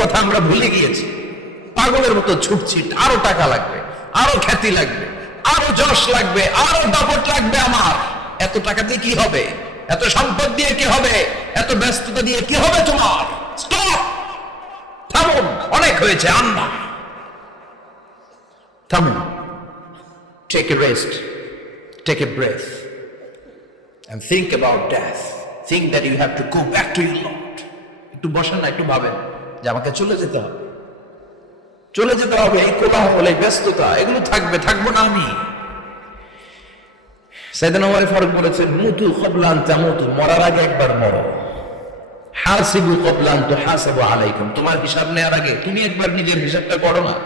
কথা আমরা ভুলে গিয়েছি, পাগলের মতো ছুটছি। আরো টাকা লাগবে, আরো খ্যাতি লাগবে, আরো যশ লাগবে, আরো দাপট লাগবে আমার। এত টাকা দিয়ে কি হবে? এত সম্পদ দিয়ে কি হবে? এত ব্যস্ততা দিয়ে কি হবে তোমার? স্টপ, থামুন, অনেক হয়েছে, আন্না, থামুন। Take a rest, take a breath, and think about death. Think that you have to go back to your Lord. একটু বসেন না, একটু ভাবেন যে আমাকে চলে যেতে হবে, চলে যেতে হবে। এই কোলাহল, এই ব্যস্ততা, এগুলো থাকবে, থাকবো না আমি। সাইয়েদনা ওমর ফারুক বলেছেন, মুতু ক্বাবলা আন তামুতু, মরার আগে একবার মরো। হাসিবু ক্বাবলা আন তুহাসাবু আলাইকুম, তোমার হিসাব নেওয়ার আগে তুমি একবার নিজের হিসাবটা করো না।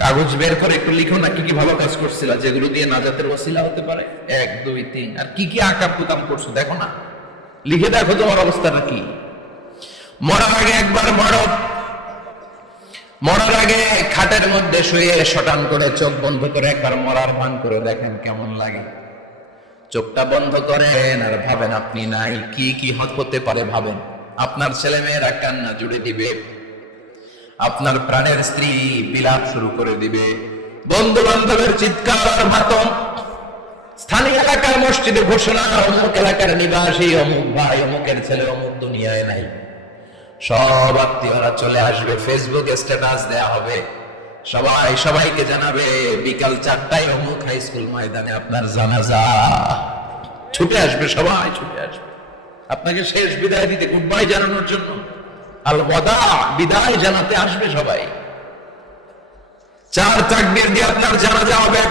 কাগজ বের করে একটু লিখো না, কি কি ভালো কাজ করছিলা, যেগুলো দিয়ে নাজাতের ওসিলা হতে পারে। 1 2 3, আর কি কি আকাম কুতাম করছো দেখো না, লিখে দেখো তোমার অবস্থাটা কি। মরার আগে একবার মরো। মরার আগে খাটের মধ্যে শুয়ে শটান করে চোখ বন্ধ করে একবার মরার ভান করে দেখেন কেমন লাগে। চোখটা বন্ধ করেন আর ভাবেন আপনি নাই, কি কি হতে পারে ভাবেন। আপনার ছেলে মেয়েরা কান্না জুড়ে দিবে, আপনার প্রাণের স্ত্রী বিলাপ শুরু করে দিবে, বন্ধু বান্ধবের চিৎকার মাতম, স্থানীয় এলাকার মসজিদে ঘোষণা, অমুক এলাকার নিবাসী অমুক ভাই অমুকের ছেলে অমুক দুনিয়ায় নাই। সব আত্মীয়রা চলে আসবে, ফেসবুকে স্ট্যাটাস দেয়া হবে, সবাই সবাইকে জানাবে বিকাল 4টায় অমুক হাই স্কুল ময়দানে আপনার জানাজা। ছুটে আসবে, সবাই ছুটে আসবে আপনাকে শেষ বিদায় দিতে, গুড বাই জানানোর জন্য, আল ওয়াদা, বিদায় জানাতে আসবে সবাই। 4 তাকবীর দিয়ে আপনার জানাজা হবে,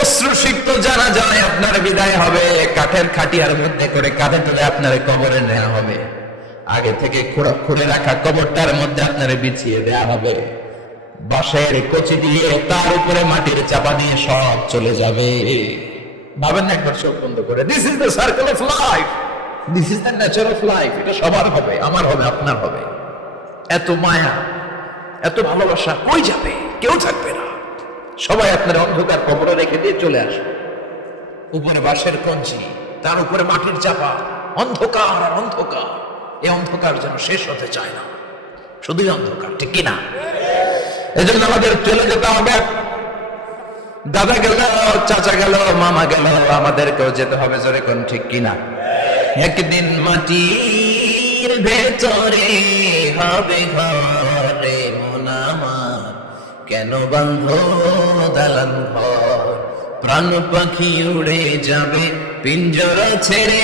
অশ্রুসিক্ত জানাজায় আপনার বিদায় হবে। কাঠের খাটিয়ার মধ্যে করে কাঁধে তুলে আপনার কবরে নেওয়া হবে। আগে থেকে খুঁড়ে রাখা কবরটার মধ্যে আপনার বিছিয়ে দেয়া হবে। বাঁশের কচি দিয়ে তার উপরে মাটির চাপা দিয়ে সব চলে যাবে। ভাবেন না একবার চোখ বন্ধ করে, this is the circle of life, this is the nature of life. এটা সবার হবে, আমার হবে, আপনার হবে। এত মায়া, এত ভালোবাসা কই যাবে? কেউ থাকবে না, সবাই আপনার অন্ধকার কবরে রেখে দিয়ে চলে আসবে। উপরে বাঁশের কঞ্চি, তার উপরে মাটির চাপা, অন্ধকার আর অন্ধকার। এই অন্ধকার যেন শেষ হতে চায় না, শুধুই অন্ধকার, ঠিক কিনা? এজন্য আমাদের চলে যেতে হবে। দাদা গেল, চাচা গেল, মামা গেল, আমাদেরকেও যেতে হবে, জোরে কোন ঠিক কিনা? একদিন মাটির ভেতরে হবে ঘরে মন আমার, কেন বাঁধ দালান ঘর, প্রাণ পাখি উড়ে যাবে পিঞ্জরা ছেড়ে,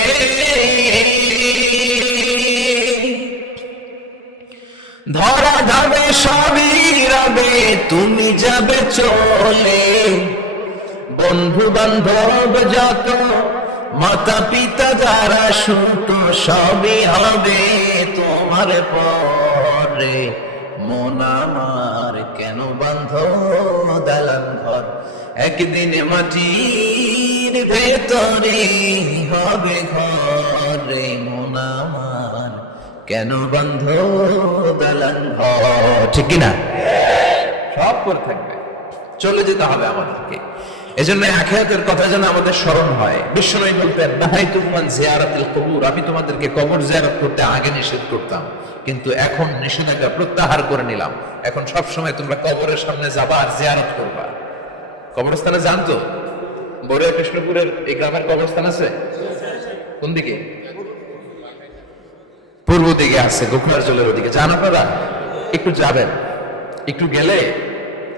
ধরা ধাবে সবই রবে তুমি যাবে চলে, বন্ধু বান্ধব যত মাতা পিতা যারা শুনতো সবই হবে তোমার পরে, মন আমার কেন বাঁধ দালান ঘর, একদিন মাটির ভেতরে হবে ঘরে মন আমার, কেন বাঁধ দালান ঘর, ঠিক কিনা? সব করে থাকবে, চলে যেতে হবে আমাদেরকে। এজন্য আখিরাতের কথা যেন আমাদের স্মরণ হয়। বিশ্বনবী বলতেন, নাহাইতুকুম আন জিয়ারাতিল কুবুর, আমি তোমাদেরকে কবর জিয়ারত করতে আগে নিষেধ করতাম, কিন্তু এখন নিষেধাজ্ঞা প্রত্যাহার করে নিলাম। এখন সব সময় তোমরা কবরের সামনে যাবা আর জিয়ারত করবা। কবরস্থানে যান তো? বড়ুয়া কৃষ্ণপুরের এই গ্রামের কবরস্থান আছে কোন দিকে? পূর্ব দিকে আছে, গোকুলার জলের ওদিকে। যান আপনারা? একটু যাবেন, একটু গেলে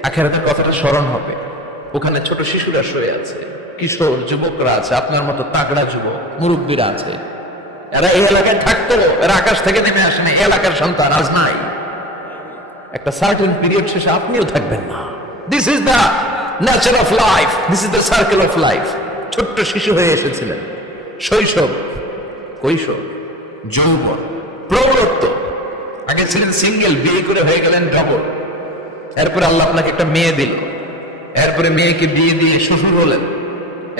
আখিরাতের কথাটা স্মরণ হবে। ওখানে ছোট শিশুরা শুয়ে আছে, কিশোর যুবকরা আছে, আপনার মতো তাগড়া যুবক, মুরব্বীরা আছে। এরা এই এলাকায় থাকতো, এরা আকাশ থেকে নেমে আসে না, এলাকার সন্তান আজ নাই। একটা সার্টেন পিরিয়ড শেষে আপনিও থাকবেন না। This is the nature of life, this is the circle of life. ছোট্ট শিশু হয়ে এসেছিলেন, শৈশব, কৈশোর, যৌবন, প্রৌঢ়ত্ব। আগে ছিলেন সিঙ্গেল, বিয়ে করে হয়ে গেলেন ডবল। এরপরে আল্লাহ আপনাকে একটা মেয়ে দিল, এরপরে মেয়েকে বিয়ে দিয়ে শ্বশুর হলেন,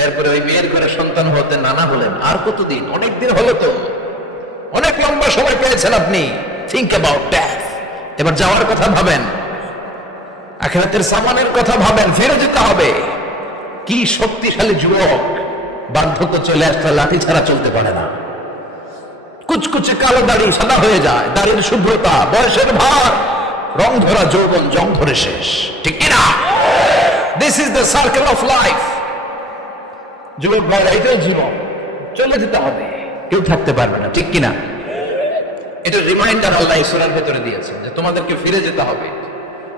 এরপরে ওই মেয়ের করে সন্তান হতে নানা হলেন। আর কতদিন? অনেক দিন হলো তো, অনেক লম্বা সময় পেয়েছেন আপনি। Think about death. এবার যাওয়ার কথা ভাবেন, আখিরাতের সামানের কথা ভাবেন, ফিরে যেতে হবে। কি শক্তিশালী যুবক, বার্ধক্য চলে আসলে লাঠি ছাড়া চলতে পারে না। কুচকুচে কালো দাড়ি সাদা হয়ে যায়, দাড়ির শুভ্রতা, বয়সের ভার, রং ধরা যৌবন জং ধরে শেষ, ঠিক কিনা? This is the circle of life. যুবক ভাইরা, এটাই জীবন, চলে যেতে হবে, কেউ থাকতে পারবে না, ঠিক কিনা? এটা রিমাইন্ডার আল্লাহ সূরার ভেতরে দিয়েছে যে তোমাদেরকে ফিরে যেতে হবে,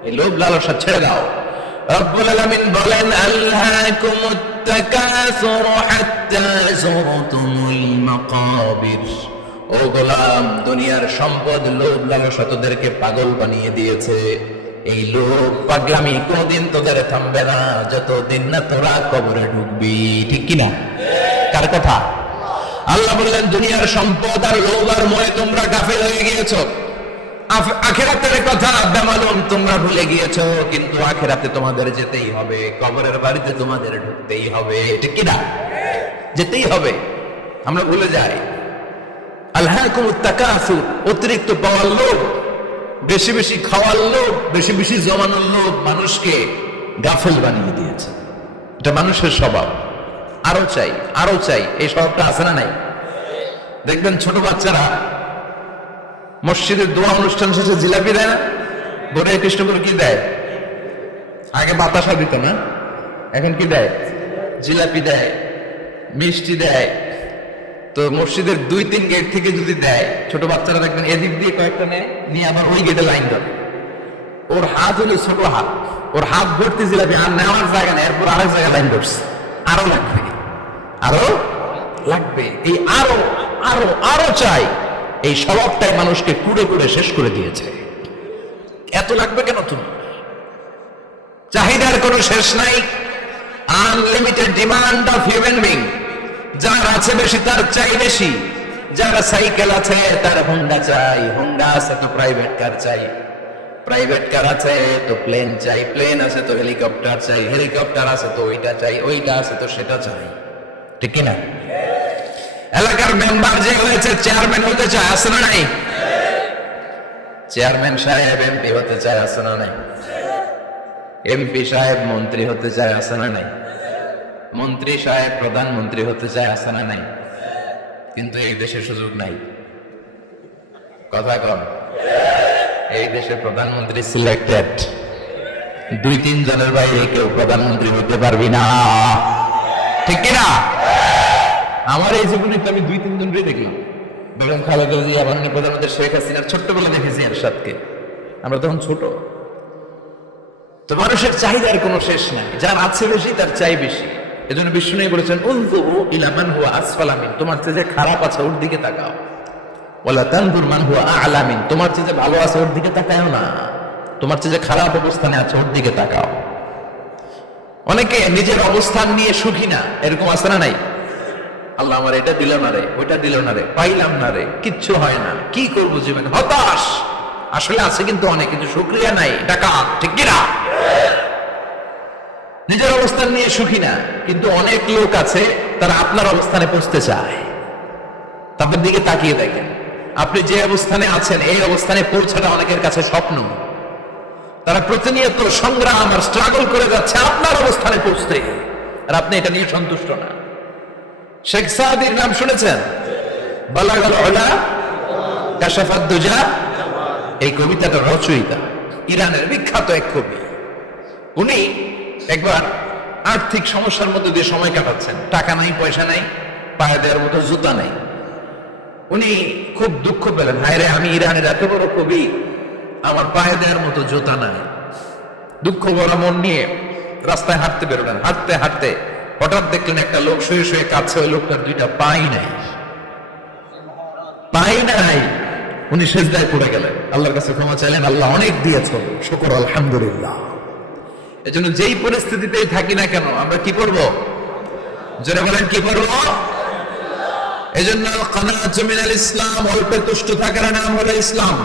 এই লোভ লালসা ছেড়ে দাও। রব্বুল আলামিন বলেন, আল্লাকুমুত তাকাসুর হাত্তা যুরতুমুল মাকাবির। ও গোলাম, দুনিয়ার সম্পদ, লোভ লালসা তোদেরকে পাগল বানিয়ে দিয়েছে। এই লোভ পাগলামি কোনদিন তোদের থামবে না যতদিন না তোরা কবরে ঢুকবি, ঠিক কিনা? কার কথা? আল্লাহ বললেন, দুনিয়ার সম্পদ আর লোভ আর মোহে তোমরা গাফেল হয়ে গিয়েছো। আখিরাতের কথা বেমালুম তোমরা ভুলে গিয়েছো, কিন্তু আখিরাতে তোমাদের যেতেই হবে, কবরের বাড়িতে তোমাদের ঢুকতেই হবে, ঠিক কিনা? যেতেই হবে। আমরা ভুলে যাই। আলহাকুমুত তাকাসুর, অতিরিক্ত পাওয়ার লোভ, বেশি বেশি খাওয়ার লোভ, বেশি বেশি জমানোর লোভ মানুষকে গাফেল বানিয়ে দিয়েছে। এটা মানুষের স্বভাব। আরো চাই, আরো চাই, এই স্বভাবটা আছে না নাই? দেখবেন ছোট বাচ্চারা মসজিদের দোয়া অনুষ্ঠান শেষে জিলাপি দেয় না? বলে কৃষ্ণপুর কি দেয়? আগে বাতাসা দিত না, এখন কি দেয়? জিলাপি দেয়, মিষ্টি দেয়। তো মসজিদের 2-3 গেট থেকে যদি দেয়, ছোট বাচ্চারা দেখবেন এদিক দিয়ে কয়েকটা নেয়, নিয়ে আবার ওই গেটে লাইন ধরে। ওর হাত হলো ছোট হাত, ওর হাত ভর্তি জিলাপি, আর নেওয়ার জায়গা নেই, এরপর আরেক জায়গায় লাইন ধরছে। আরো লাগবে, আরো লাগবে, এই আরো আরো আরো চাই, এই স্বভাবটাই মানুষকে কুড়ে কুড়ে শেষ করে দিয়েছে। এত লাগবে কেন? তুমি চাহিদার কোনো শেষ নাই, unlimited demand of human being. যার আছে বেশি তার চাই বেশি, যার সাইকেল আছে তার হোন্ডা চাই, হোন্ডা আছে তো প্রাইভেট কার চাই, প্রাইভেট কার আছে তো প্লেন চাই, প্লেন আছে তো হেলিকপ্টার চাই, হেলিকপ্টার আছে তো ওইটা চাই, ওইটা আছে তো সেটা চাই, ঠিক কিনা? এলাকার মেম্বার যে হয়েছে চেয়ারম্যান হতে চায়, আছে না নাই? চেয়ারম্যান সাহেব এমপি হতে চায়, আছে না নাই? এমপি সাহেব মন্ত্রী হতে চায়, আছে না নাই? মন্ত্রী সাহেব প্রধানমন্ত্রী হতে চায়, আছে না নাই? কিন্তু এই দেশে সুযোগ নাই। কথা কম। এই দেশে প্রধানমন্ত্রী সিলেক্টেড, 2-3 জনের বাইরে কেউ প্রধানমন্ত্রী হতে পারবি না, ঠিক কিনা? আমার এই জীবনে আমি 2-3 জনকেই দেখলাম। বেগম খালেদা জিয়া, মাননীয় প্রধানমন্ত্রী শেখ হাসিনার ছোট্টবেলা দেখেছি এরশাদকে, আমরা তখন ছোট। তো মানুষের চাহিদার কোনো শেষ নাই, যার আছে বেশি তার চাই বেশি। এজন্য বিষ্ণু বলেছেন, উনজুরু ইলা মান হুয়া আসফালা মিন, তোমার চেয়ে যে খারাপ আছে ওর দিকে তাকাও। ওয়ালা তানজুর মান হুয়া আ'লা মিন, তোমার চেয়ে যে ভালো আছে ওর দিকে তাকাও না, তোমার চেয়ে যে খারাপ অবস্থানে আছে ওর দিকে তাকাও। অনেকে নিজের অবস্থান নিয়ে সুখী না, এরকম আছে না নাই? আল্লাহ আমার এটা দিল না রে, ওইটা দিল না রে, পাইলাম না রে, কিচ্ছু হয় না, কি করবো জীবনে, হতাশ। আসলে আছে কিন্তু অনেক, কিন্তু শুকরিয়া নাই, ডাকাত, ঠিক কিনা? নিজের অবস্থান নিয়ে সুখী না, কিন্তু অনেক লোক আছে তারা আপনার অবস্থানে পৌঁছতে চায়। তাদের দিকে তাকিয়ে দেখেন, আপনি যে অবস্থানে আছেন এই অবস্থানে পৌঁছাটা অনেকের কাছে স্বপ্ন। তারা প্রতিনিয়ত সংগ্রাম আর স্ট্রাগল করে যাচ্ছে আপনার অবস্থানে পৌঁছতে, আর আপনি এটা নিয়ে সন্তুষ্ট না। শেখ সাদির নাম শুনেছেন? বালাগাল উলা কাশাফাত দুজা, এই কবিতাটা রচয়িতা ইরানের বিখ্যাত এক কবি। উনি একবার আর্থিক সমস্যার মধ্যে দিয়ে সময় কাটাচ্ছেন, টাকা নাই, পয়সা নাই, পায়ে দেওয়ার মতো জুতা নাই। উনি খুব দুঃখ পেলেন, হায় রে, আমি ইরানের এত বড় কবি, আমার পায়ে দেওয়ার মতো জুতা নাই। দুঃখ ভরা মন নিয়ে রাস্তায় হাঁটতে বেরোলেন। হাঁটতে হাঁটতে হঠাৎ দেখলেন একটা লোক শুয়ে শুয়ে কাঁদছে, ওই লোকটার 2টা পাই নাই, পাই নাই। উনি সেজদায় পড়ে গেলেন, আল্লাহর কাছে ক্ষমা চাইলেন, আল্লাহ অনেক দিয়েছেন, শুকর আলহামদুলিল্লাহ। এজন্য যেই পরিস্থিতিতেই থাকি না কেন আমরা কি করব? জোরে বলেন, কি করব? এজন্য কানাআতু মিনাল ইসলাম, অল্পে তুষ্ট থাকার নাম হলো ইসলাম।